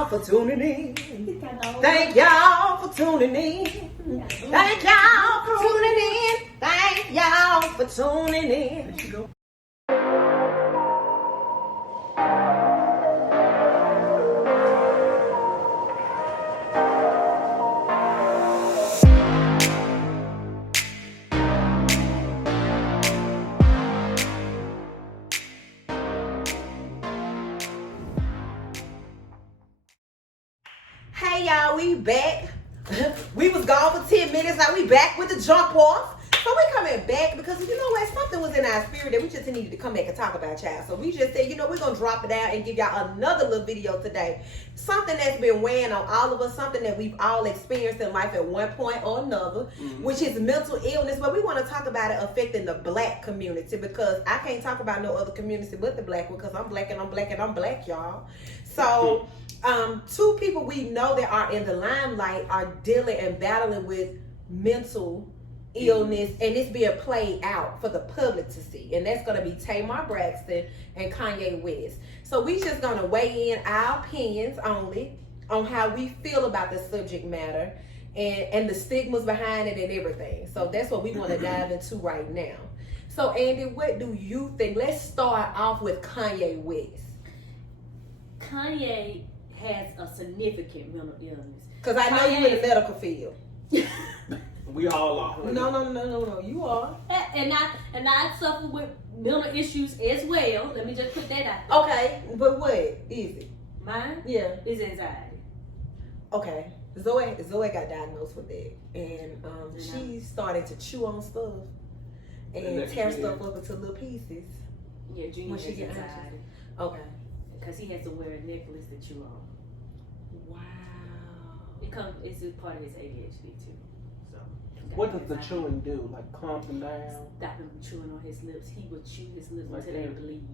y'all for tuning in. Thank y'all for tuning in. Thank y'all for tuning in. Thank y'all for tuning in. Hey y'all, we back. We was gone for 10 minutes. Now we back with the jump off. So we coming back because you know what? Something was in our spirit that we just needed to come back and talk about, y'all. So we just said, you know, we're gonna drop it out and give y'all another little video today. Something that's been weighing on all of us, something that we've all experienced in life at one point or another, which is mental illness. But we want to talk about it affecting the black community because I can't talk about no other community but the black one because I'm black and I'm black and I'm black, y'all. So two people we know that are in the limelight are dealing and battling with mental illness, and it's being played out for the public to see, and that's going to be Tamar Braxton and Kanye West. So we just going to weigh in our opinions only on how we feel about the subject matter and the stigmas behind it and everything. So that's what we want to dive into right now. So Andi, what do you think? Let's start off with Kanye West. Kanye has a significant mental illness. Because I know you're in the medical field. We all are. No. You are. And I suffer with mental issues as well. Let me just put that out there. Okay, but what is it? Mine? Yeah. Is anxiety. Okay. Zoe got diagnosed with that. And she started to chew on stuff and tear stuff up into little pieces. Yeah, Junior has gets anxiety. anxious. Okay. Because he has to wear a necklace to chew on. Wow. It's a part of his ADHD too. So What does the chewing do? Like calm him down? Stop him from chewing on his lips. He would chew his lips Like until they that? bleed.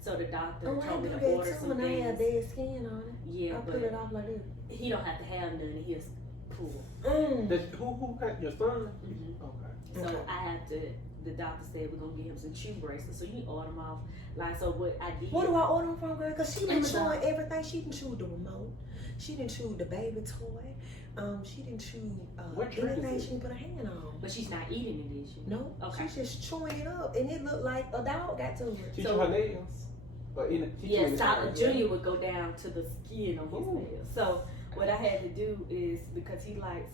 So the doctor Oh, I told me do to that order too some when I have things. dead skin on it. Yeah, I but put it off like that. he don't have to have none. He'll pull. Who got your son? Mm-hmm. Okay. So Okay. I have to. The doctor said we're gonna get him some chew bracelets. So you can order them off. Like so, what I did. What do I order from, girl? Because she been Amazon. chewing everything. She didn't chew the remote. She didn't chew the baby toy. She didn't chew What triggers anything it? she can put her hand on. But she's not eating it, is she? No, Okay. she's just chewing it up, and it looked like a dog got to it. She So- chew her nails? Or Yeah, Solid Junior would go down to the skin on his Ooh. nails. So what I had to do is because he likes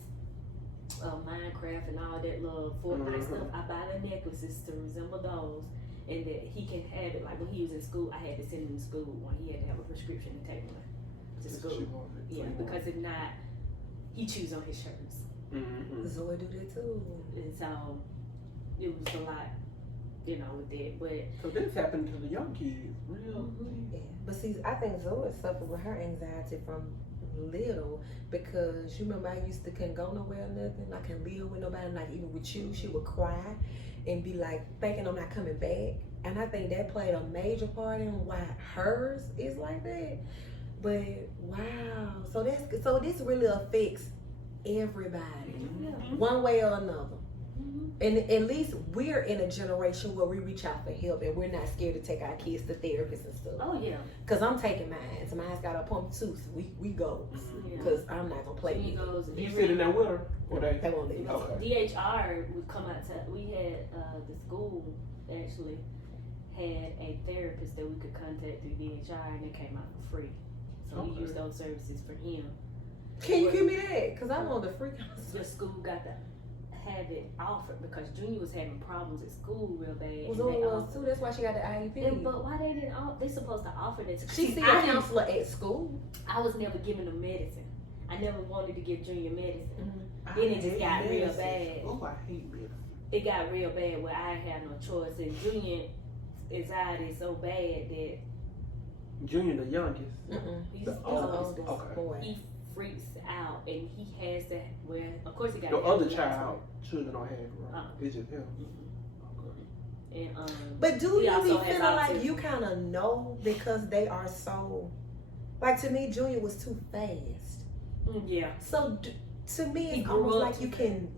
Minecraft and all that little Fortnite stuff, I buy the necklaces to resemble those, and that he can have it. Like when he was in school, I had to send him to school when he had to have a prescription to take him to school. Yeah, because if not, he chews on his shirts, Zoe do that too. and so it was a lot, you know, with that. But So this happened to the young kids, real. Yeah, but see, I think Zoe suffered with her anxiety from little because you remember I used to couldn't go nowhere or nothing. I couldn't live with nobody. Like even with you, she would cry and be like thinking I'm not coming back. And I think that played a major part in why hers is like that. But wow, so this really affects everybody one way or another. And at least we're in a generation where we reach out for help and we're not scared to take our kids to therapists and stuff. oh yeah, Cause I'm taking mine. So mine's got a pump too. So we go. yeah. Cause I'm not gonna play He with it. goes. You sitting there with her? Or they? They won't let me. Okay. DHR would come out to, we had the school actually had a therapist that we could contact through DHR, and it came out for free. So we Okay. used those services for him. Can you give me that? Cause I want the free. The school got to have it offered because Junior was having problems at school real bad. Well, and Zoe they was offered- too. That's why she got the IEP. and, but why they didn't? They supposed to offer that. She see a counselor at school. I was never giving them medicine. I never wanted to give Junior medicine. Mm-hmm. Then it just got real bad. Oh, I hate medicine. It got real bad where I had no choice, and Junior anxiety is so bad that Junior, the youngest. he's The oldest Okay. boy. he freaks out, and he has to. Well, of course he got. The to other have child, children don't have it, right? Uh-uh. It's just him. And But do he you also be has feeling like autism. you kind of know because they are so? Like to me, Junior was too fast. yeah, So to me, He it's grew almost up like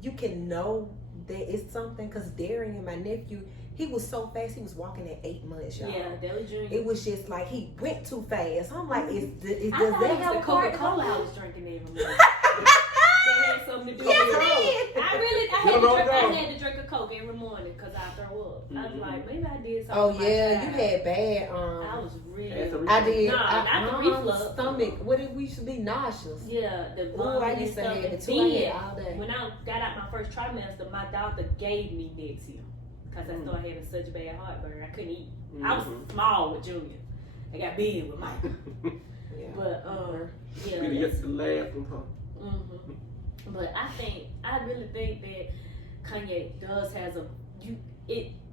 you can know that it's something. Cause Darian, my nephew, He was so fast. He was walking at 8 months, y'all. Yeah, that was Junior. It was just like he went too fast. I'm like, does I that thought it have was a the part? Coca-Cola I was drinking every morning. That had something to do Yes, with it it. did. I had to drink a Coke every morning because I throw up. I was like, maybe I did something. Oh to my yeah, child. you had bad. I was really. I did. No, not the reflux. Stomach. What did we used to be nauseous? Yeah, the Ooh, vomit I and used to stuff. have it And too. I had all day. when I got out my first trimester, my doctor gave me Nexium because I started having such bad heartburn. I couldn't eat. I was small with Junior. I got big with Michael. Yeah. But yeah. Really gets to laugh from her. But I really think that Kanye does has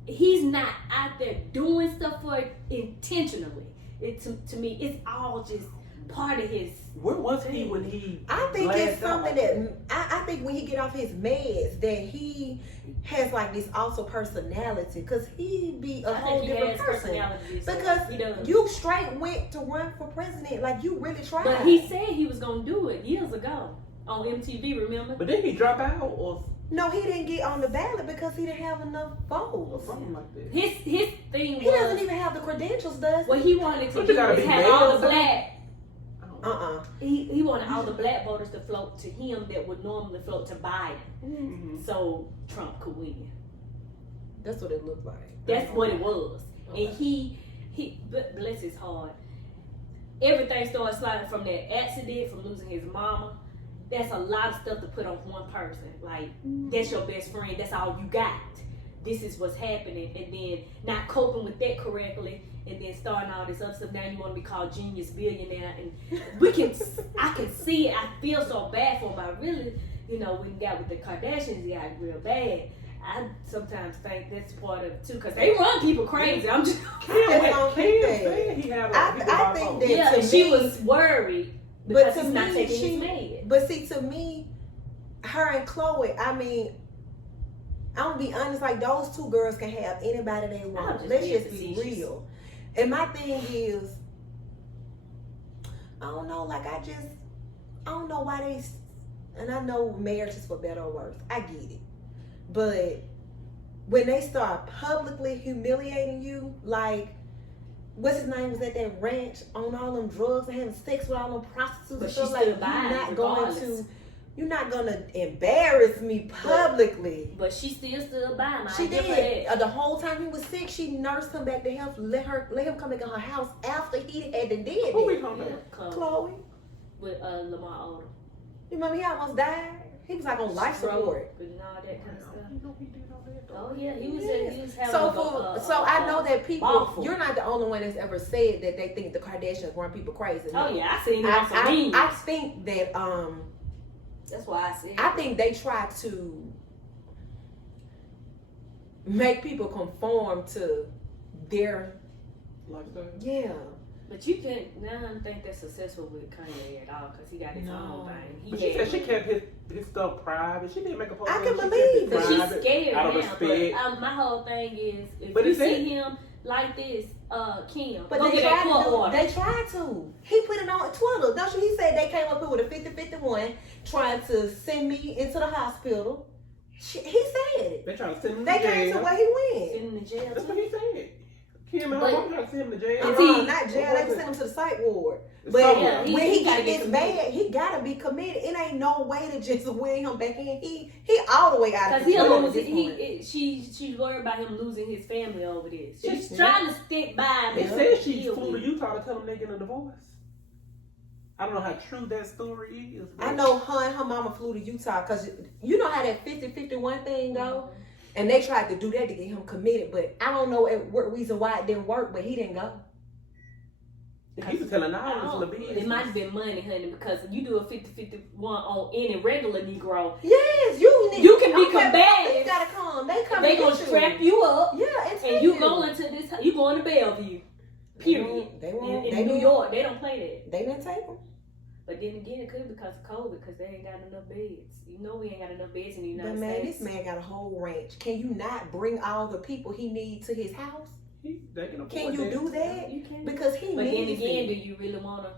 he's not out there doing stuff for it intentionally. To me, it's all just part of his. Where was he when he? I think it's blasted out something like that I think when he get off his meds that he has like this also personality because he be a whole different person. Because he does. you straight went to run for president, like you really tried. But he said he was gonna do it years ago on MTV. Remember? But then he drop out or no, he didn't get on the ballot because he didn't have enough or votes. something like that. His thing He was doesn't even have the credentials, does he? what he wanted to But do you gotta is be have male all or the something. black. He He wanted all the black voters to float to him that would normally float to Biden, so Trump could win. That's what it looked like. That's what it was. Okay. And he bless his heart. Everything started sliding from that accident, from losing his mama. That's a lot of stuff to put on one person. Like, that's your best friend. That's all you got. This is what's happening. And then not coping with that correctly. And then starting all this other stuff. Now you want to be called genius billionaire. And I can see it. I feel so bad for him. I really, when he got with the Kardashians, he got real bad. I sometimes think that's part of it too. Because they run people crazy. I'm just. I think that Yeah, to she me, was worried. But Because to he's not me, taking his med. But see, to me, her and Chloe, I mean, I'm gonna be honest, like those two girls can have anybody they want. Let's just be real. And my thing is, I don't know, like I don't know why they, and I know marriage is for better or worse. I get it. But when they start publicly humiliating you, like, what's his name was at that ranch on all them drugs and having sex with all them prostitutes and stuff like you're not gonna embarrass me publicly. But she still stood by him. She did. The whole time he was sick, she nursed him back to health, let him come back in her house after he had did Who we it. talking about? Chloe. With Lamar Odom. You remember he almost died? He was like on life support. And all that kind of stuff. He did all that, though. Oh yeah, he was having So I know that people, awful. you're not the only one that's ever said that they think the Kardashians run people crazy. Oh yeah, I seen it on some memes. I think that That's why I said. I think they try to make people conform to their Lifestyle. yeah. But you can't. Now I don't think they're successful with Kanye at all because he got his own thing. But she said she kept his stuff private. She didn't make a post. I can believe But she's private, scared out of now. respect. But my whole thing is, if But you is that- see him like this, Kim, But go they get that tried court to do, order. they tried to. He put it on Twitter. Don't you? He said they came up here with a 50-51 trying to send me into the hospital. He said it. They trying to send him They to came to jail. where he went. Sitting in the jail That's what too. he said. Kim and her But- mom trying to send him to jail. Not jail. They sent him to the psych ward. But Somewhere. when he gotta get get this committed. bad, he gotta be committed. It ain't no way to just wheel him back in. He all the way out of Because control he'll at lose this point. she's worried about him losing his family over this. She's Yeah. trying to stick by him. They and said she he'll flew to be- Utah to tell them they getting a divorce. I don't know how true that story is. but- I know her and her mama flew to Utah because you know how that 50-51 thing go? And they tried to do that to get him committed, but I don't know what reason why it didn't work, but he didn't go. He was telling I all don't- this business. It might have been money, honey, because you do a 50-51 on any regular Negro, Yes, You can be combative. They gotta come. They come. they to gonna get strap you up, Yeah, and take and you go into this. You going to Bellevue, period. They won't. In They New didn't- York, they don't play that. They didn't take him. But then again, it could be because of COVID, because they ain't got enough beds. You know, we ain't got enough beds in the But United man, States. this man got a whole ranch. Can you not bring all the people he needs to his house? They can afford Can you that. do that? You can. Because he But then needs again, it. do you really want to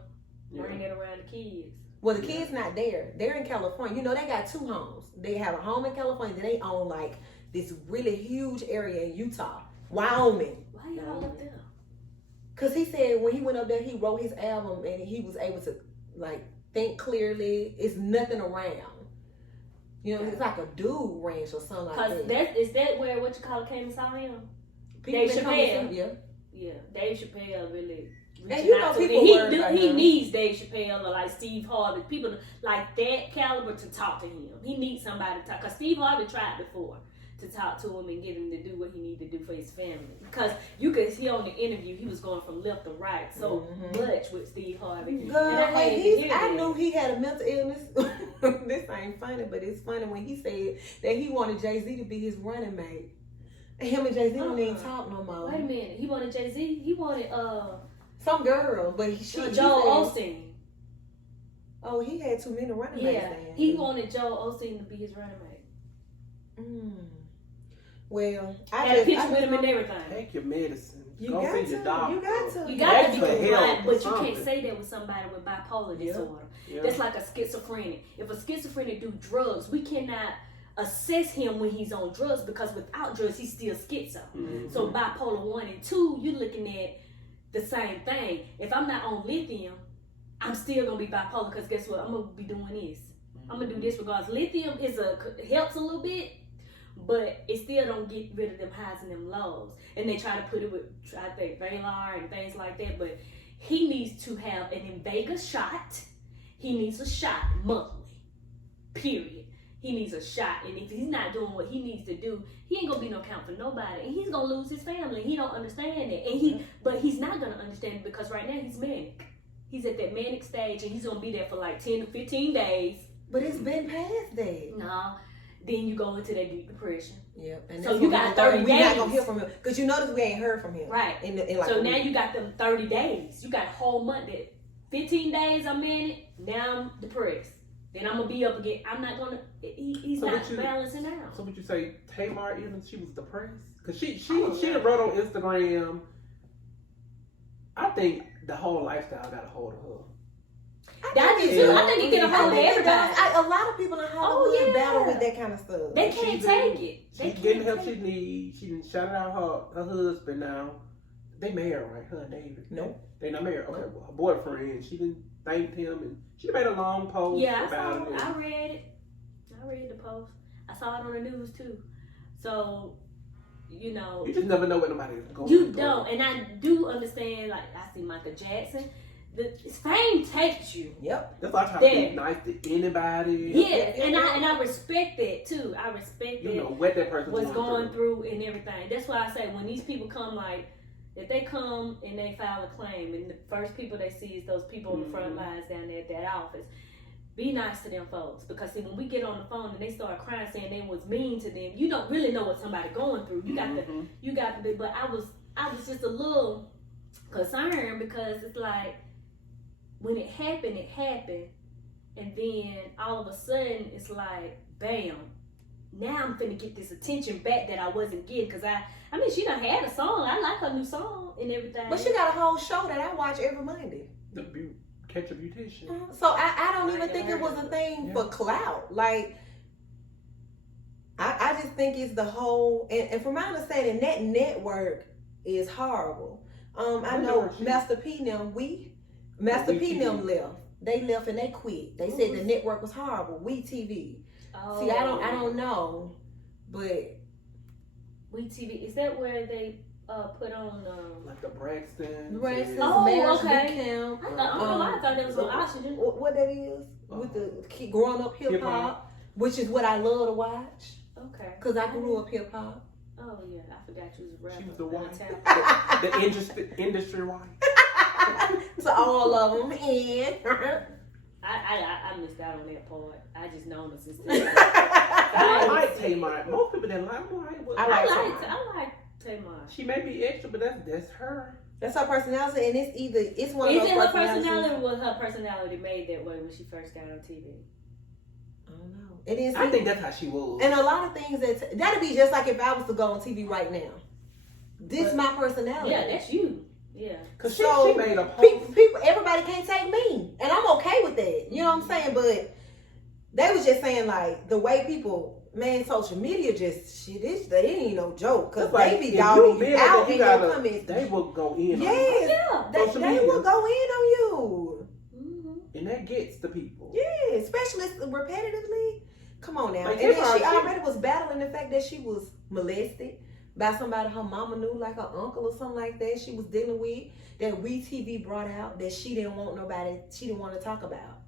bring Yeah. it around the kids? Well, the kid's not there. They're in California. You know, they got 2 homes. They have a home in California. Then they own like this really huge area in Utah. Wyoming. Why y'all up there? Cause he said when he went up there, he wrote his album and he was able to like think clearly. It's nothing around. You know, it's like a dude ranch or something like that. Cause is that where what you call it came and saw him? People Dave been coming Chappelle. to- Yeah. Yeah, Dave Chappelle really. And you know people he worry he about needs Dave Chappelle or like Steve Harvey, people like that caliber to talk to him. He needs somebody to talk. Cause Steve Harvey tried before to talk to him and get him to do what he needed to do for his family. Because you could see on the interview he was going from left to right so much with Steve Harvey. Girl, I knew he had a mental illness. This ain't funny, but it's funny when he said that he wanted Jay-Z to be his running mate. Him and Jay-Z don't even talk no more. Wait a minute, he wanted Jay-Z. He wanted some girl, but Joel Osteen. Oh, he had too many running mates. Yeah, he wanted Joel Osteen to be his running mate. Well, I had a picture with him and everything. Take your medicine. You Go got see to. your doctor. You got to. You got to be for compliant, help or but you something. can't say that with somebody with bipolar disorder. Yeah. That's like a schizophrenic. If a schizophrenic do drugs, we cannot assess him when he's on drugs because without drugs, he's still schizo. Mm-hmm. So bipolar 1 and 2, you're looking at the same thing. If I'm not on lithium, I'm still gonna be bipolar because guess what? I'm gonna be doing this. I'm gonna do this regardless. Lithium helps a little bit, but it still don't get rid of them highs and them lows. And they try to put it with, I think, Valar and things like that. But he needs to have an Invega shot. He needs a shot monthly. Period. He needs a shot. And if he's not doing what he needs to do, he ain't gonna be no count for nobody. And he's gonna lose his family. He don't understand it. And but he's not gonna understand it because right now he's manic. He's at that manic stage and he's gonna be there for like 10 to 15 days. But it's been past that. No. Then you go into that deep depression. Yep. And So you got 30 days. We're not gonna hear from him because you notice we ain't heard from him. Right. In like so now you got them 30 days. You got a whole month. That 15 days I'm manic. Now I'm depressed. Then I'm gonna be up again. I'm not gonna. He's So not balancing out. So would you say Tamar even she was depressed? Cause she wrote on Instagram. I think the whole lifestyle got a hold of her. I do too. I think it get a hold of everybody. A lot of people in Hollywood battle with that kind of stuff. They can't take it. She's getting the help she needs. She didn't shout out her husband now. They married, right? Her and David. No. They not married. Okay, well, her boyfriend. She didn't thank him and she made a long post about it. I read it. I read the post. I saw it on the news too. So, you know. You just never know what nobody is going You through. don't. And I do understand, like, I see Michael Jackson. The fame takes you. Yep. That's why I try to be nice to anybody. Yeah, and I respect that too. I respect that. You know what that person was going through and everything. That's why I say when these people come, like if they come and they file a claim, and the first people they see is those people on the front lines down there at that office. Be nice to them folks, because see, when we get on the phone and they start crying saying they was mean to them, you don't really know what somebody going through. You got to. But I was just a little concerned because it's like when it happened, and then all of a sudden it's like, bam. Now I'm finna get this attention back that I wasn't getting, because I mean she done had a song. I like her new song and everything. But she got a whole show that I watch every Monday. Catch a beautician. So I don't even think it was a thing for clout. Like I just think it's the whole, and from my understanding, that network is horrible. I know Master P them left. They left and they quit. They said the network was horrible. WeTV. Oh. See, I don't know, but WeTV, is that where they put on like the Braxton? Oh, okay. I thought that was on Oxygen. What that is with the growing up hip hop, which is what I love to watch. Okay. Cause I grew up hip hop. Oh yeah, I forgot you was a rapper. She was the wife. the industry wife. To all of them, and I missed out on that part. I just known her since then. I like Tamar. Most people didn't like her. I like Tamar. She may be extra, but that's her. That's her personality, and it's one of those personalities. Is it her personality, or was her personality made that way when she first got on TV? I don't know. It is. I think that's how she was. And a lot of things that'd be just like if I was to go on TV right now. This my personality. Yeah, that's you. Yeah. Cause she made a people, everybody can't take me, and I'm okay with that. You know what I'm saying? But they was just saying like the way people Man, social media just shit. They ain't no joke because Like, they be if dogging you you out in gotta- your comments. They will go in. Yes, Yeah. they Social will media. go in on you. And that gets the people. Yeah, especially repetitively. Come on now. Like, And then TCarr, she already was battling the fact that she was molested by somebody her mama knew, like her uncle or something like that. She was dealing with that WeTV brought out that she didn't want to talk about.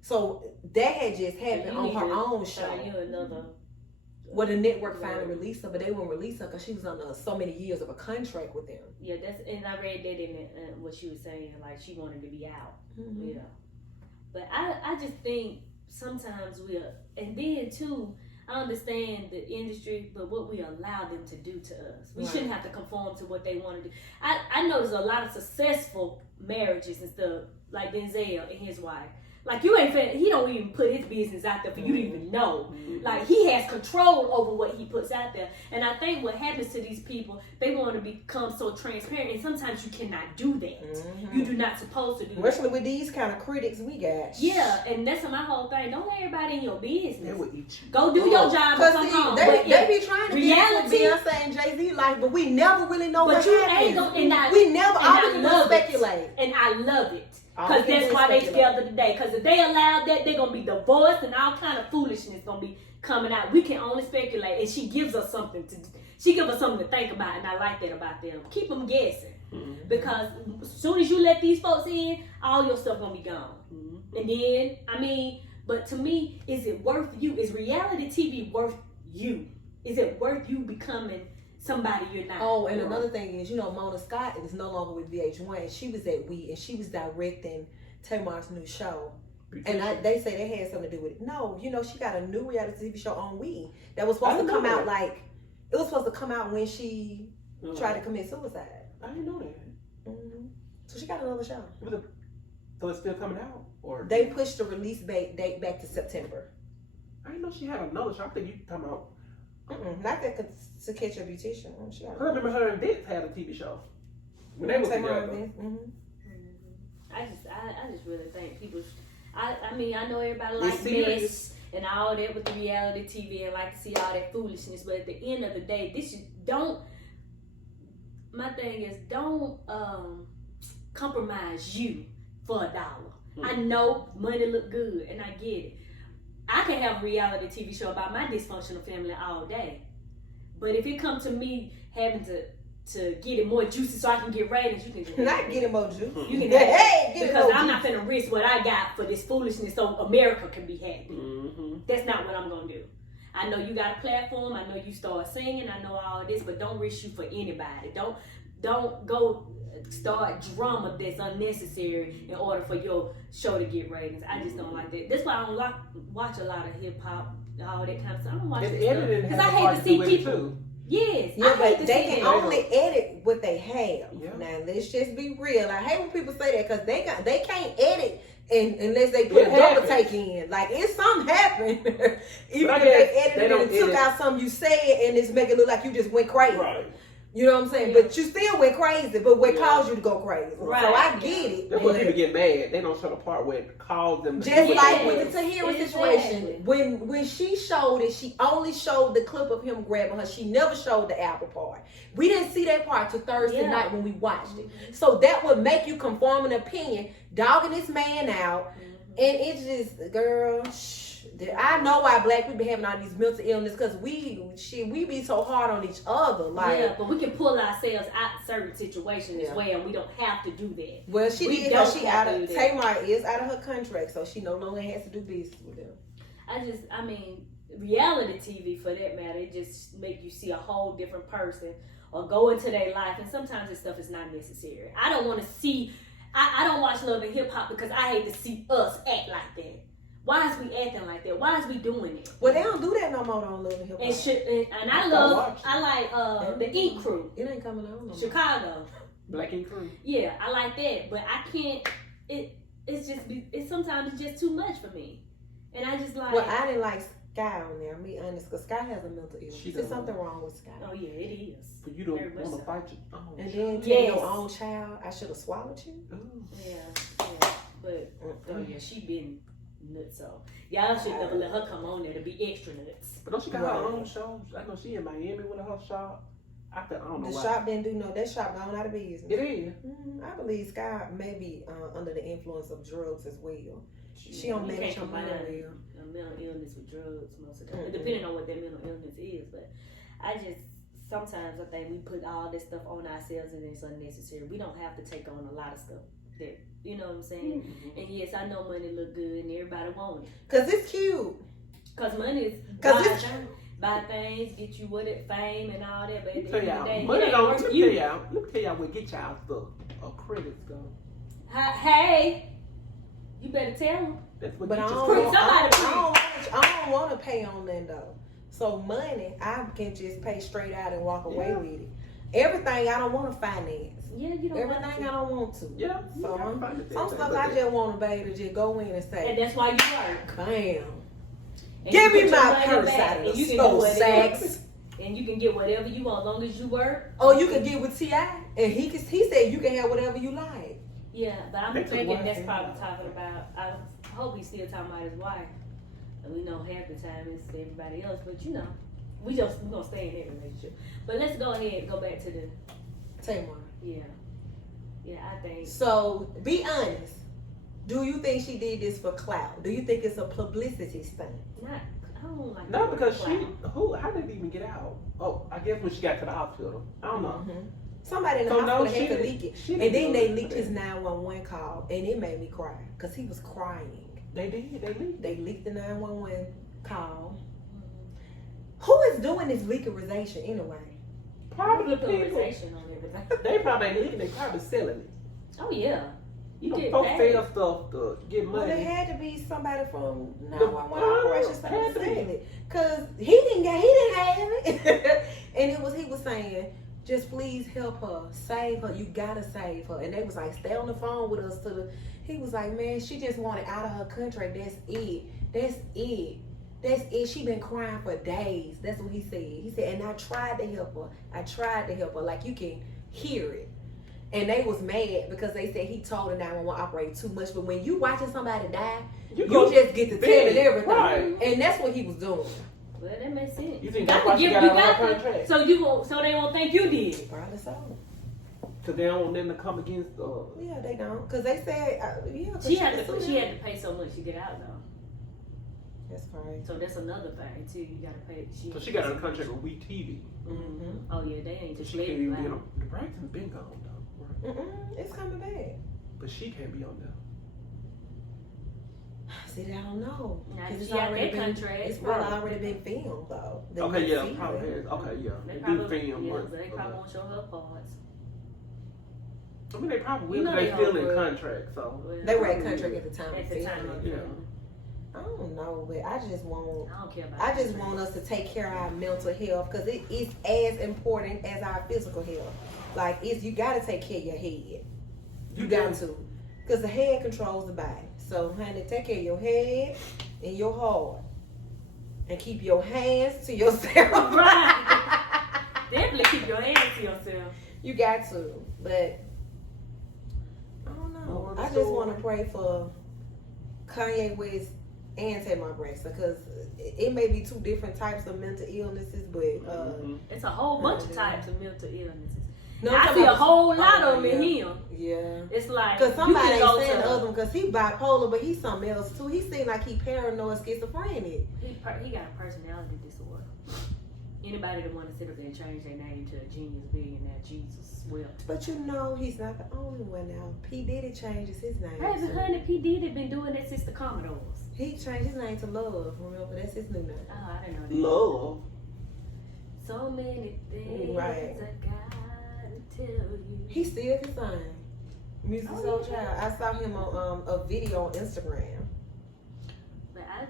So that had just happened on her own show. Well, the network finally released her, but they wouldn't release her because she was under so many years of a contract with them. Yeah, and I read that in what she was saying, like she wanted to be out. Yeah, but I just think sometimes and then too, I understand the industry, but what we allow them to do to us, we shouldn't have to conform to what they want to do. I know there's a lot of successful marriages and stuff, like Denzel and his wife. Like he don't even put his business out there for you to even know. Like he has control over what he puts out there. And I think what happens to these people, they want to become so transparent, and sometimes you cannot do that. You do not supposed to do that. Especially with these kind of critics we got. Yeah, and that's my whole thing. Don't let everybody in your business. They will eat you. Go do your job and come home. They be trying to get Beyonce and Jay-Z life, but we never really know what happens. We never always speculate. And I love it. Because that's why they together today. Because if they allow that, they're going to be divorced and all kind of foolishness going to be coming out. We can only speculate. And she gives us something to think about. And I like that about them. Keep them guessing. Because as soon as you let these folks in, all your stuff going to be gone. And then, but to me, is it worth you? Is reality TV worth you? Is it worth you becoming somebody you're not? Oh, and another thing is, Mona Scott is no longer with VH1. She was at We, and she was directing Tamar's new show. And they say they had something to do with it. No, she got a new reality TV show on We that was supposed to come out it was supposed to come out when she tried to commit suicide. I didn't know that. So she got another show. So it's still coming out? Or they pushed the release date back to September. I didn't know she had another show. I think you talking about. Not that To Catch a Beautician. I remember her and Vince had a TV show when they was together. I just really think people. I know everybody likes mess and all that with the reality TV and like to see all that foolishness, but at the end of the day, my thing is don't compromise you for $1. I know money look good and I get it. I can have a reality TV show about my dysfunctional family all day. But if it comes to me having to get it more juicy so I can get ratings, you can get it. Not get it more juicy. You can have it. Because I'm not going to risk what I got for this foolishness so America can be happy. That's not what I'm going to do. I know you got a platform. I know you start singing. I know all this, but don't risk you for anybody. Don't go start drama that's unnecessary in order for your show to get ratings. I just don't like that. That's why I don't watch a lot of hip hop, all that kind of stuff. I don't watch it because I hate to see people. Yes, yeah, but they can only edit what they have. Yeah. Now let's just be real. I hate when people say that because they can't edit unless they put a double take in. Like it's something happened. Even if they edited it and took out something you said and it's making it look like you just went crazy. Right. You know what I'm saying? But you still went crazy, but what caused you to go crazy? Right. So I get it. That's when people get mad. They don't show the part where it caused them to just like with the Tahira situation. When she showed it, she only showed the clip of him grabbing her. She never showed the apple part. We didn't see that part till Thursday night when we watched it. So that would make you conform an opinion, dogging this man out. And it's just, girl, I know why black people having all these mental illness because we be so hard on each other. Like, yeah, but we can pull ourselves out of certain situations as well. We don't have to do that. Well, she did because Tamar is out of her contract, so she no longer has to do business with them. Reality TV for that matter, it just make you see a whole different person or go into their life, and sometimes this stuff is not necessary. I don't want to see. I don't watch Love and Hip Hop because I hate to see us act like that. Why is we acting like that? Why is we doing it? Well, they don't do that no more on Love and Hip Hop. And I like the Ink Crew. It ain't coming on no more. Chicago. Black Ink Crew. Yeah, I like that, but I can't. It's sometimes it's just too much for me, and I just like. Well, I didn't like Sky on there. Me honest, because Sky has a mental illness. There's something wrong with Sky. Oh yeah, it is. But you don't want to fight your own. And then tell your own child, I should have swallowed you. Yeah. But she been nuts. So y'all should never let her come on there to be extra nuts. But don't she got her own show? I know she in Miami with her shop. I don't know the why. shop didn't do no. That shop gone out of business. It is. I believe Sky may be under the influence of drugs as well. She don't manage her mind well. A mental illness with drugs most of the time, depending on what that mental illness is. But sometimes I think we put all this stuff on ourselves and it's unnecessary. We don't have to take on a lot of stuff. That, you know what I'm saying? Mm-hmm. And yes, I know money look good and everybody want it. Cause it's cute. Cause money is buy things, get you fame and all that. But at the end of the day, money don't. Let me tell y'all where get y'all stuff. Credits go. Hey, you better tell them. That's what. But I don't want to pay on them though. So money, I can just pay straight out and walk away with it. Everything I don't want to finance. Yeah, you don't. Everything I don't want to. Yeah. So some stuff I just want to be able to just go in and say. And that's why you work. Bam. And give me my purse out of the store, sacks. And you can get whatever you want as long as you work. Oh, you can get with T.I. And he said you can have whatever you like. Yeah, but I'm thinking that's probably talking about. I hope he's still talking about his wife. And we know half the time it's everybody else, but you know, we're gonna stay in that relationship. But let's go ahead and go back to the Tamar. Yeah, I think. So be honest. Do you think she did this for clout? Do you think it's a publicity stunt? I don't like. No, because how did it even get out? Oh, I guess when she got to the hospital. I don't know. Mm-hmm. Somebody in the hospital had to leak it. And then they leaked his 911 call, and it made me cry because he was crying. They did. They leaked the 911 call. Who is doing this leakerization anyway? Probably people. Leakerization on everything. They probably ain't leaking. They probably selling it. Oh yeah. You get folks sell stuff to get money. Well, there had to be somebody from 911 operations selling it, cause he didn't have it, and he was saying, just please help her, save her. You gotta save her. And they was like, stay on the phone with us he was like, man, she just wanted out of her country. That's it. She been crying for days. That's what he said. He said, and I tried to help her. Like you can hear it. And they was mad because they said he told the 911 operator too much. But when you watching somebody die, you just get to telling everything. Right. And that's what he was doing. Well, that makes sense. You think that's why she got out of her contract? So they won't think you did it. Probably so. Because they don't want them to come against Yeah, they don't. Because they said, she had to pay so much to get out though. That's crazy. So that's another thing too. You gotta pay. So she got a contract with We TV. Mm-hmm. Oh yeah, they ain't just. She can't even be on. The Braxton's been gone though. It's coming back. But she can't be on there. See, I don't know. It's already been contract. It's probably already been filmed though. Okay, yeah, probably is. Okay, yeah. They do film. Yeah, but they probably won't show her parts. I mean, they probably will. They still in contract, so they were in contract at the time. At the time, yeah. I don't know, but I just want. I don't care about. I just want us to take care of our mental health because it is as important as our physical health. Like you got to take care of your head. You got to, because the head controls the body. So, honey, take care of your head and your heart, and keep your hands to yourself. Right. Definitely keep your hands to yourself. You got to, but I don't know. I just want to pray for Kanye West and Tamar Braxton because it may be two different types of mental illnesses, but it's a whole bunch of types of mental illnesses. No, I see a whole lot of them in him. Yeah. It's like, because somebody ain't saying the other one because he bipolar, but he's something else too. He seems like he paranoid, schizophrenic. He got a personality disorder. Anybody that want to sit up there and change their name to a genius billionaire, Jesus wept. But you know he's not the only one now. P. Diddy changes his name. Hey, but honey, P. Diddy been doing that since the Commodores. He changed his name to Love. Remember, that's his new name. Oh, I didn't know that. Love. So many things right. I gotta tell you. He still can sing. Music Soul Child. I saw him on a video on Instagram. But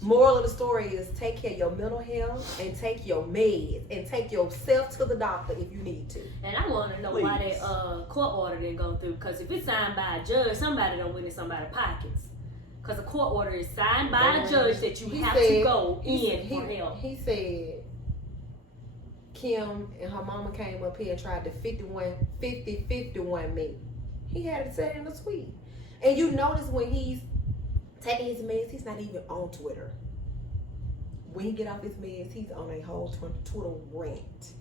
moral of the story is take care of your mental health and take your meds and take yourself to the doctor if you need to. And I want to know why that court order didn't go through. Because if it's signed by a judge, somebody don't win in somebody's pockets. Because a court order is signed by a judge that you have to go in for help. He said Kim and her mama came up here and tried to 50-51 me. He had it said in a tweet. And you notice when he's taking his meds. He's not even on Twitter. When he get off his meds, he's on a whole Twitter rant.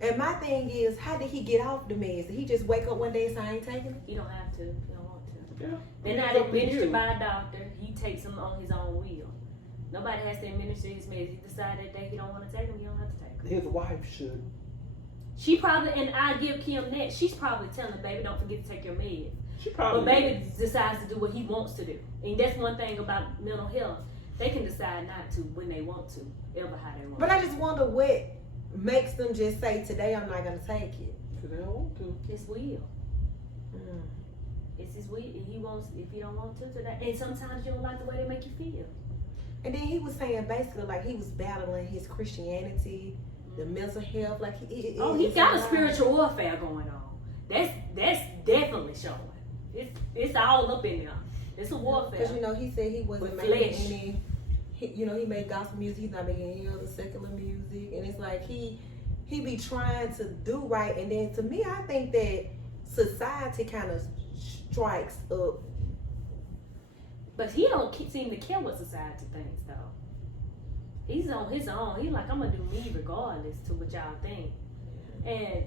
And my thing is, how did he get off the meds? Did he just wake up one day and say, I ain't taking it? You don't have to. You don't want to. Yeah. They're not administered by a doctor. He takes them on his own will. Nobody has to administer his meds. He decided that he don't want to take them. He don't have to take them. His wife should. She probably, and I give Kim that, she's probably telling baby, don't forget to take your meds. She probably. But baby decides to do what he wants to do. And that's one thing about mental health. They can decide not to when they want to, ever how they want But to. I just wonder what makes them just say, today I'm not going to take it. Because they don't want to. It's will. It's his will. He wants, if you don't want to today. And sometimes you don't like the way they make you feel. And then he was saying basically like he was battling his Christianity, the mental health. Like he got a spiritual warfare going on. That's definitely showing. It's all up in there. It's a warfare. Because he said he wasn't With making flesh. any. He made gospel music. He's not making any other secular music, and it's like he be trying to do right. And then to me, I think that society kind of strikes up. But he don't seem to care what society thinks though. He's on his own. He's like, I'm gonna do me regardless to what y'all think. And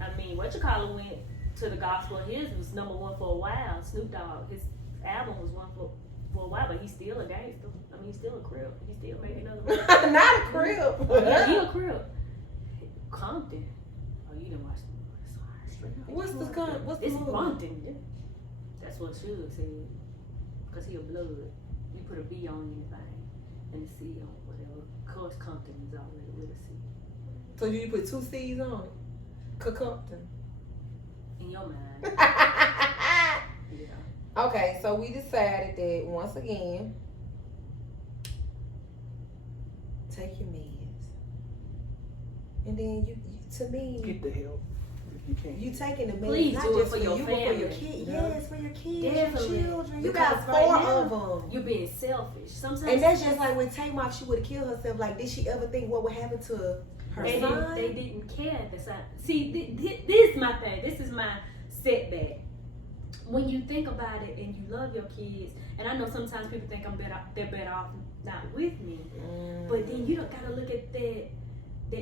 I mean, whatchamacallit went to the gospel. His was number one for a while. Snoop Dogg, his album was one for a while, but he's still a gangster. I mean, he's still a crib. He's still making another one. Not a crib. Yeah, he a crib. Compton. Oh, you didn't watch the What's the It's movie? Compton. That's what Suge said. Because he a blood. You put a B on anything and a C on whatever. Of course, Compton is already with a C. So you put 2 C's on it? Compton. In your mind. Yeah. Okay, so we decided that once again, take your meds, and then you to me, Get the help if you can. you taking the meds Please not do it just for your you, but for your family. kids. Yeah. Yes, for your kids, Definitely. your children. You Because got right 4 now, of them. You're being selfish. Sometimes. And that's just like when Tamar, she would have killed herself. Like, did she ever think what would happen to her They son? didn't care at the time. See, this is my thing. This is my setback. When you think about it and you love your kids, and I know sometimes people think they're better off not with me, but then you don't gotta look at that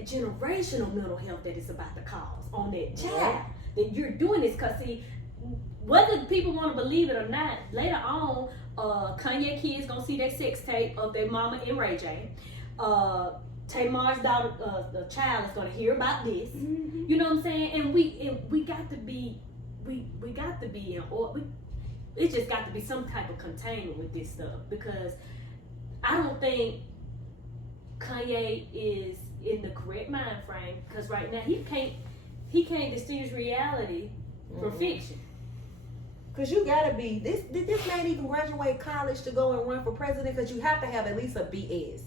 generational mental health that it's about to cause on that child. That you're doing this because see, whether people want to believe it or not, later on, Kanye kids gonna see that sex tape of their mama and Ray J. Tamar's daughter, the child is gonna hear about this. Mm-hmm. You know what I'm saying? And we got to be, we got to be in order. It just got to be some type of containment with this stuff because I don't think Kanye is in the correct mind frame because right now he can't distinguish reality from fiction. Cause you gotta be this man even graduate college to go and run for president because you have to have at least a BS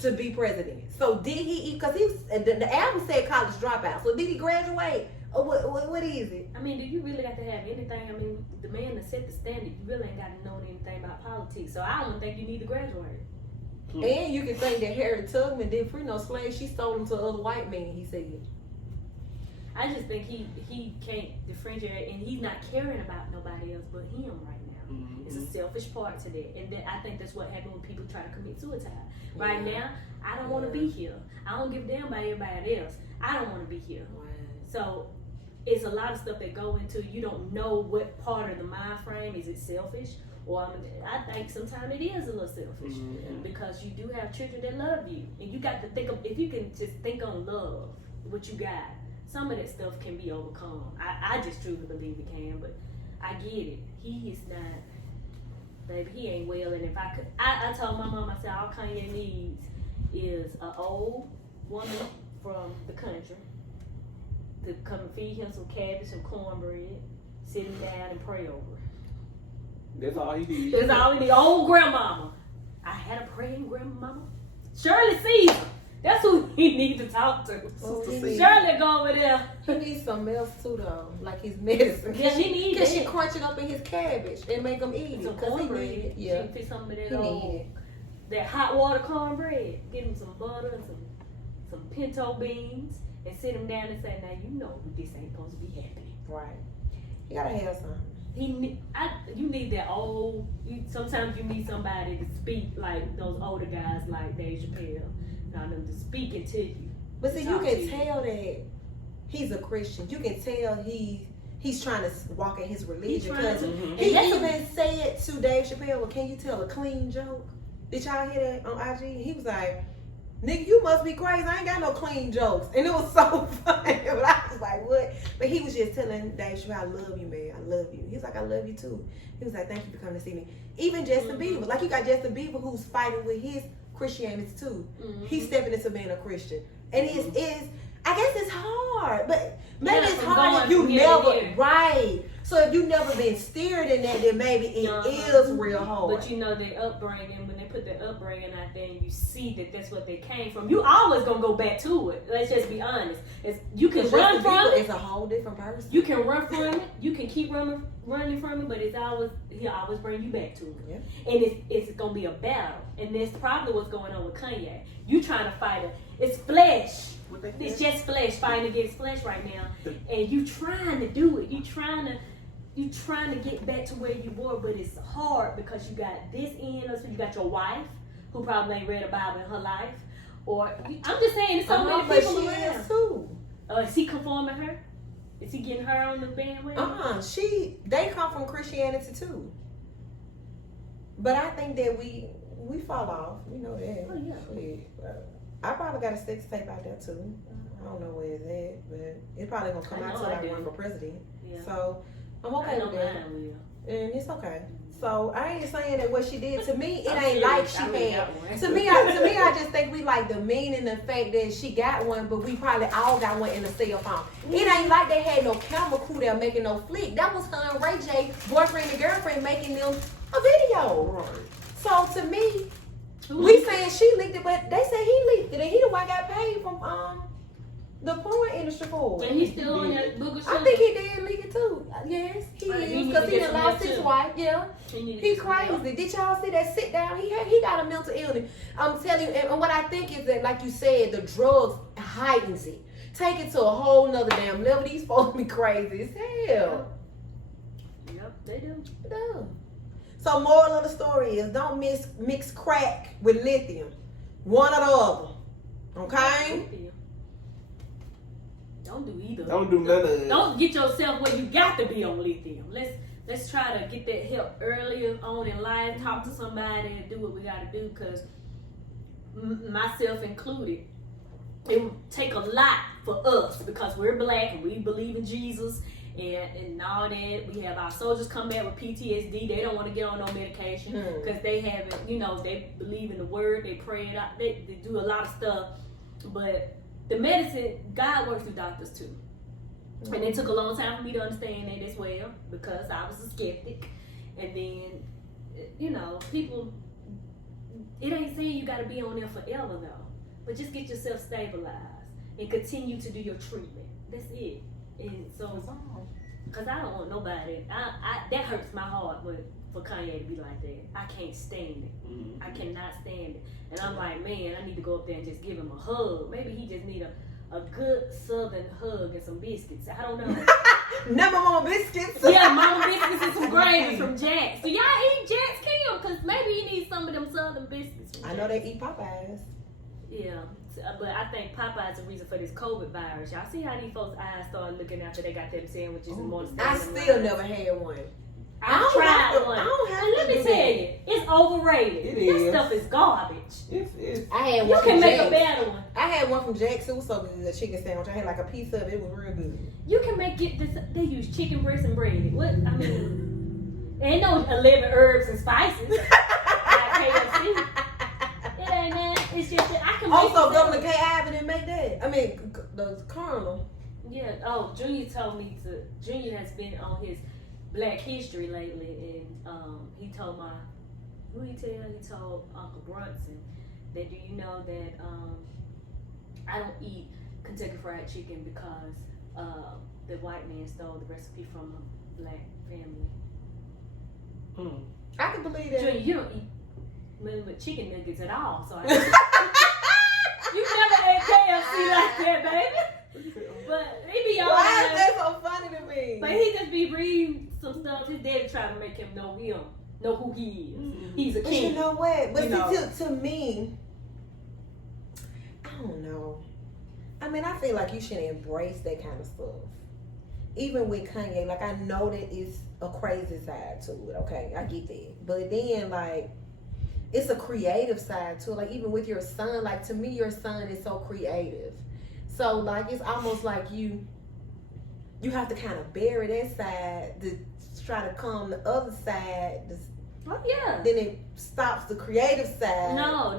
to be president. So did he? Because the album said college dropout. So did he graduate? Or what is it? I mean, do you really got to have anything? I mean, the man that set the standard, you really ain't got to know anything about politics. So I don't think you need to graduate. And you can think that Harriet Tubman didn't free no slaves. She stole them to other white men. He said. I just think he can't differentiate, and he's not caring about nobody else but him right now. Mm-hmm. It's a selfish part to that, and then I think that's what happens when people try to commit suicide. Right now, I don't want to be here. I don't give a damn about everybody else. I don't want to be here. Wow. So it's a lot of stuff that go into you don't know what part of the mind frame is it selfish, or I think sometimes it is a little selfish because you do have children that love you, and you got to think of if you can just think on love, what you got. Some of that stuff can be overcome. I just truly believe it can, but I get it. He is not, baby, he ain't well. And if I could, I told my mom, I said, all Kanye needs is an old woman from the country to come and feed him some cabbage, some cornbread, sit him down and pray over it. That's all he needs. That's all he needs. Old grandmama. I had a praying grandmama. Shirley Caesar. That's who he needs to talk to. Shirley go over there. He needs something else too, though, like his medicine. Yeah, he needs Cause she it. crunch it up in his cabbage and make him eat Some it. Cause he cornbread. need it. Yeah, She fit some of that he need it. that hot water cornbread. Give him some butter and some pinto beans and sit him down and say, now you know this ain't supposed to be happening. Right. You gotta have something. you need that old. Sometimes you need somebody to speak like those older guys like Dave Chappelle. Them to speaking to you. But see, you can tell that he's a Christian. You can tell he's trying to walk in his religion because he even said to Dave Chappelle, "Well, can you tell a clean joke?" Did y'all hear that on IG? He was like, "Nigga, you must be crazy. I ain't got no clean jokes." And it was so funny. But I was like, what? But he was just telling Dave Chappelle, "I love you, man. I love you." He was like, "I love you too." He was like, "Thank you for coming to see me." Even Justin Bieber, like you got Justin Bieber who's fighting with his Christianity too. He's stepping into being a Christian. And I guess it's hard. But maybe it's hard if you never, right. So if you never been steered in that, then maybe it is real hard. But you know their upbringing, when they put their upbringing out there and you see that that's what they came from, you always gonna go back to it. Let's just be honest. You can run from it. It's a whole different person. You can run from it. You can keep running from it, but he'll always bring you back to it. Yeah. And it's gonna be a battle. And that's probably what's going on with Kanye. You trying to fight it. It's flesh. It's just flesh fighting against flesh right now. And you trying to do it. You trying to get back to where you were, but it's hard because you got this end. So you got your wife who probably ain't read a Bible in her life, or I'm just saying, there's so many people around. Too. Is he conforming her? Is he getting her on the bandwagon? They come from Christianity too. But I think that we fall off. You know that. Oh yeah. I probably got a sex tape out there too. I don't know where it's at, but it's probably gonna come out till I run for president. Yeah. So I'm okay with that. And it's okay. So I ain't saying that what she did to me, it ain't like she had. To me, I just think we like the meaning, the fact that she got one, but we probably all got one in a cell phone. It ain't like they had no camera crew there making no flick. That was her and Ray J, boyfriend and girlfriend, making them a video. Right. So to me, we saying she leaked it, but they say he leaked it, and he the one got paid from the porn industry for it. And he's still on that book of sugar. I think he did leak it too. Yes, he is, because he done lost his wife. Yeah, he crazy. Did y'all see that sit down? He got a mental illness. I'm telling you, and what I think is that, like you said, the drugs heightens it. Take it to a whole nother damn level. These folks be crazy as hell. Yep, they do. So moral of the story is don't mix crack with lithium. One or the other. Okay? Don't do either. Don't do none of it. Don't get yourself where you got to be on lithium. Let's try to get that help earlier on in life. Talk to somebody and do what we got to do, because myself included, it would take a lot for us because we're black and we believe in Jesus and all that. We have our soldiers come back with PTSD. They don't want to get on no medication because they haven't, they believe in the word. They pray it out. They do a lot of stuff. But the medicine, God works through doctors too. And it took a long time for me to understand that as well, because I was a skeptic. And then, people, it ain't saying you got to be on there forever though. But just get yourself stabilized and continue to do your treatment. That's it. And so, because I don't want nobody, that hurts my heart for Kanye to be like that. I can't stand it. I cannot stand it. And I'm like, man, I need to go up there and just give him a hug. Maybe he just need a good southern hug and some biscuits. I don't know. Never Mama biscuits. Yeah, Mama biscuits and some gravy from Jack's. So y'all eat Jack's, Kim? Because maybe you need some of them southern biscuits. I know they eat Popeyes. Yeah, but I think Popeye's the reason for this COVID virus. Y'all see how these folks' eyes started looking after they got them sandwiches and more. I still never had one. I tried one. I don't have and let me tell you, it's overrated. This stuff is garbage. I had one. You can make a better one. I had one from Jack's. It was so good, a chicken sandwich. I had like a piece of it. It was real good. You can make it. They use chicken breast and bread. What I mean, ain't no 11 herbs and spices like KFC. It ain't that. It's just that I can make also, Governor K.I. didn't make that. I mean, the Colonel. Yeah. Oh, Junior told me Junior has been on his Black History lately, and he told he told Uncle Brunson that, do you know that I don't eat Kentucky Fried Chicken because the white man stole the recipe from a black family. I can believe that. Junior, you don't eat with chicken nuggets at all, so you never ate KFC like that, baby. But he be all Why is that so funny to me? But he just be reading some stuff. His daddy trying to make him know who he is. Mm-hmm. He's a But king. you know what? But You see, know. to me, I don't know. I mean, I feel like you should embrace that kind of stuff. Even with Kanye, like, I know that it's a crazy side to it, okay? I get that. But then, like, it's a creative side to it. Like, even with your son, like, to me, your son is so creative. So, like, it's almost like you have to kind of bury that side to try to come the other side. Oh, yeah. Then it stops the creative side. No.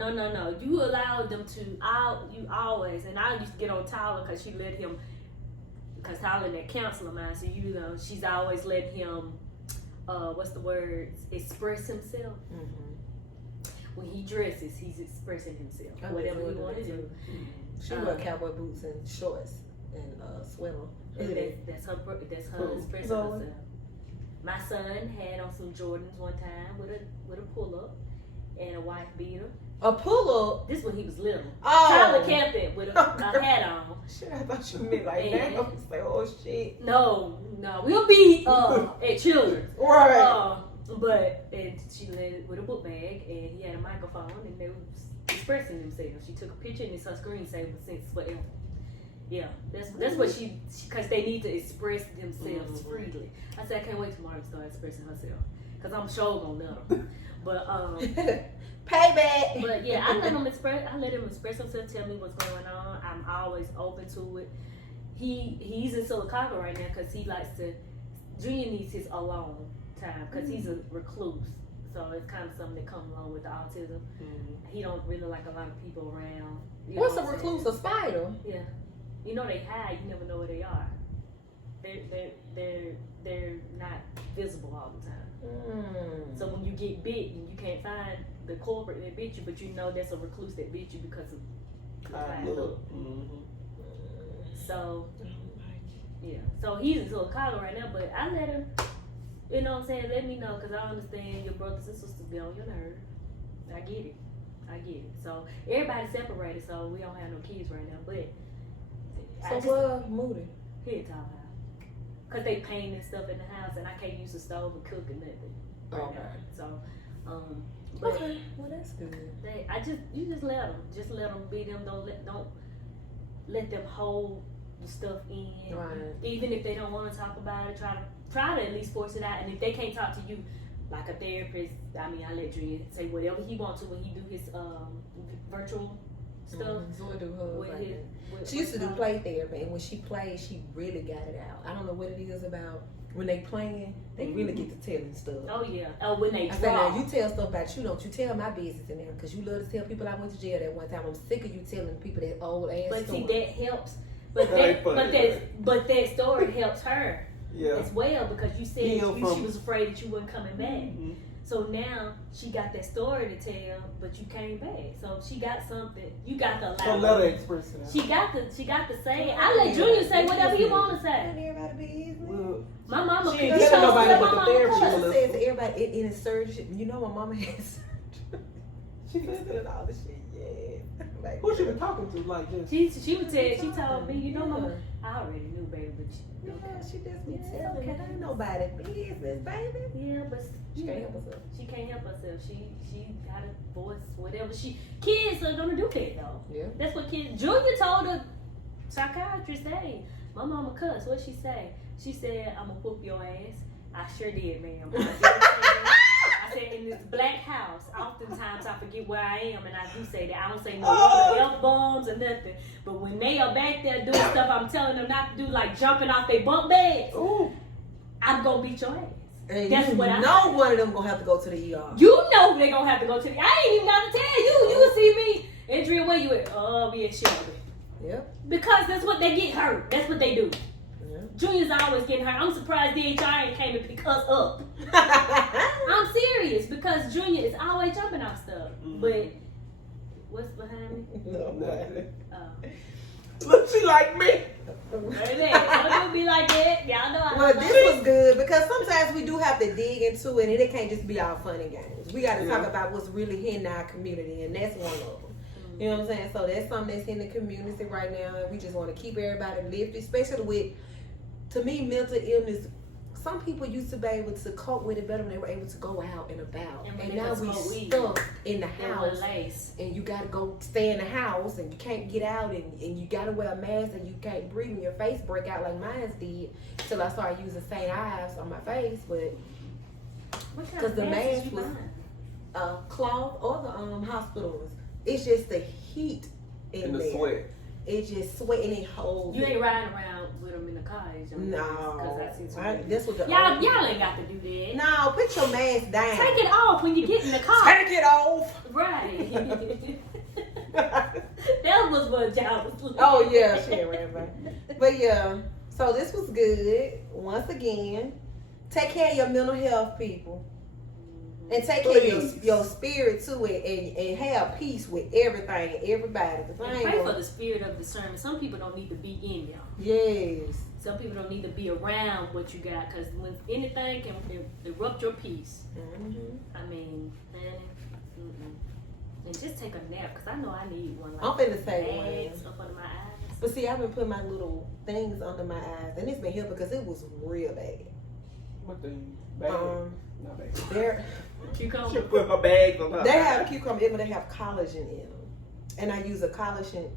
You allowed them to. You always, and I used to get on Tyler because she let him. Because Tyler, that counselor of mine, so you know, she's always letting him. What's the word? Express himself. Mm-hmm. When he dresses, he's expressing himself. Whatever he want to do. She wear cowboy boots and shorts and sweater. That's her expressing herself. My son had on some Jordans one time with a pull up and a white beater. A pull up. This when he was little. Oh. Tyler kept it with a hat on. Shit, I thought you meant like that. I was like, oh shit. No, we'll be at children's. Right. And she led it with a book bag and he had a microphone and they was expressing themselves. She took a picture and it's her screensaver since forever. Yeah, that's what she because they need to express themselves freely. I said I can't wait tomorrow to start expressing herself because I'm sure gonna let them. But payback. But yeah, I let him express himself. Tell me what's going on. I'm always open to it. He's in Chicago right now because he likes to. Junior needs his alone time because he's a recluse. So it's kind of something that comes along with the autism. Mm-hmm. He don't really like a lot of people around. What's a recluse? A spider? Yeah. You know they hide. You never know where they are. They're not visible all the time. So when you get bit and you can't find the culprit that bit you, but you know that's a recluse that bit you because of how it look. So yeah. So he's in Chicago right now, but I let him. You know what I'm saying? Let me know because I understand your brothers and sisters get on your nerve. I get it. So everybody's separated, so we don't have no kids right now, but. So Moody? Here at Top House. Because they painting stuff in the house and I can't use the stove or cook or nothing. Okay. So, okay. Well, that's good. You just let them. Just let them be them. Don't let them hold the stuff in. Right. Even if they don't want to talk about it, try to at least force it out. And if they can't talk to you like a therapist, I mean, I let Julian say whatever he wants to when he do his virtual stuff. She used to do play therapy, and when she played, she really got it out. I don't know what it is about when they playing, they really get to telling stuff. Oh yeah. Oh, when they I said, now you tell stuff about you, don't you tell my business in there, because you love to tell people I went to jail that one time. I'm sick of you telling people that old ass But story. see, that helps. But that story helps her as well because you said she was afraid that you weren't coming back. Mm-hmm. So now she got that story to tell, but you came back. So she got something. You got to allow. So let her express it. She got to say it. I let Junior say whatever he want to say. Everybody be his man. My mama. She ain't telling nobody but the therapist. She says to everybody in the surgery. You know my mama has surgery. She been feeling all this shit. Yeah. Like, who she been talking to? Like this? She would tell. She told me. You know, mama. I already knew, baby, but she just be telling. It ain't nobody business, baby. Yeah, but she can't help herself. She can't help herself. She got a voice, whatever. Kids are gonna do that though. Yeah. That's what kids. Junior told the psychiatrist, "Hey, my mama cuss. What she say? She said, I'm gonna whoop your ass." I sure did, ma'am. I said, in this black house, oftentimes I forget where I am, and I do say that. I don't say no F-bombs or nothing. But when they are back there doing stuff I'm telling them not to do, like jumping off their bunk beds, I'm gonna beat your ass. And that's what I know. One of them gonna have to go to the ER. You know they gonna have to go to the ER. I ain't even gotta tell you. You will see me. Andrea, where you at? Oh, we at Shelby. Yep. Because that's what they get hurt. That's what they do. Junior's always getting hurt. I'm surprised DHR ain't came and pick us up. I'm serious because Junior is always jumping off stuff. But what's behind me? No. Look, she like me. Don't be like that. Y'all know I Well, this was good because sometimes we do have to dig into it, and it can't just be all fun and games. We got to talk about what's really hitting our community, and that's one of them. You know what I'm saying? So that's something that's in the community right now, and we just want to keep everybody lifted, especially with, to me, mental illness. Some people used to be able to cope with it better when they were able to go out and about. And now we stuck in the house. And you got to go stay in the house, and you can't get out, and you got to wear a mask, and you can't breathe, and your face break out like mine did. Till I started using St. Ives on my face. But because the mask was cloth or the hospitals. It's just the heat in the there. Sweat. It's just sweating and holds. You ain't riding around with them in the car, no. Because I see this was the y'all ain't got to do that. No, put your mask down. Take it off when you get in the car. Take it off. Right. That was what y'all was looking. Oh yeah, she ain't ran back. But yeah, so this was good. Once again, take care of your mental health, people. And take care of your spirit too, and have peace with everything, everybody. And pray for the spirit of discernment. Some people don't need to be in y'all. Yes. Some people don't need to be around what you got, because when anything can erupt your peace. Mm-hmm. I mean, and just take a nap, because I know I need one. Like I'm finna say one. Up under my eyes. But see, I've been putting my little things under my eyes, and it's been helping because it was real bad. What thing? Bag? Not bad. They're Cucumber. She put her bags on her. They have cucumber, but they have collagen in them, and I use a collagen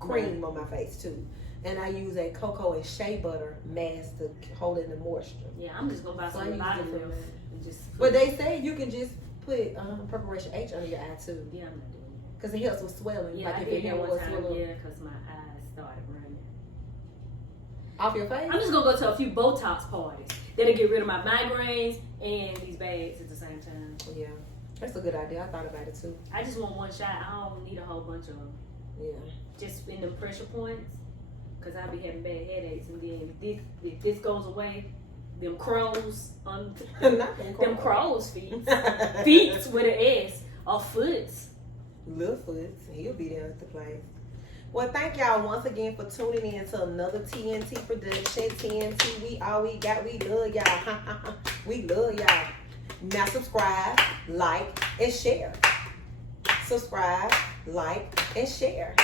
cream on my face too, and I use a cocoa and shea butter mask to hold in the moisture. Yeah, I'm just gonna buy some body filth and just. But they say you can just put preparation H under your eye too. Yeah, I'm not doing it. Because it helps with swelling. Yeah, like I if did your that hair one was time. swollen. Yeah, because my eyes started running. Off your face? I'm just gonna go to a few Botox parties. That'll get rid of my migraines and these bags at the same time. Yeah, that's a good idea. I thought about it too. I just want one shot. I don't need a whole bunch of them. Yeah. Just in them pressure points, because I be having bad headaches, and then if this goes away, them crows on them crows feet with an S or foots. Little Foots, he'll be there at the place. Well, thank y'all once again for tuning in to another T.N.T production. T.N.T, we all we got. We love y'all. We love y'all. Now subscribe, like, and share. Subscribe, like, and share.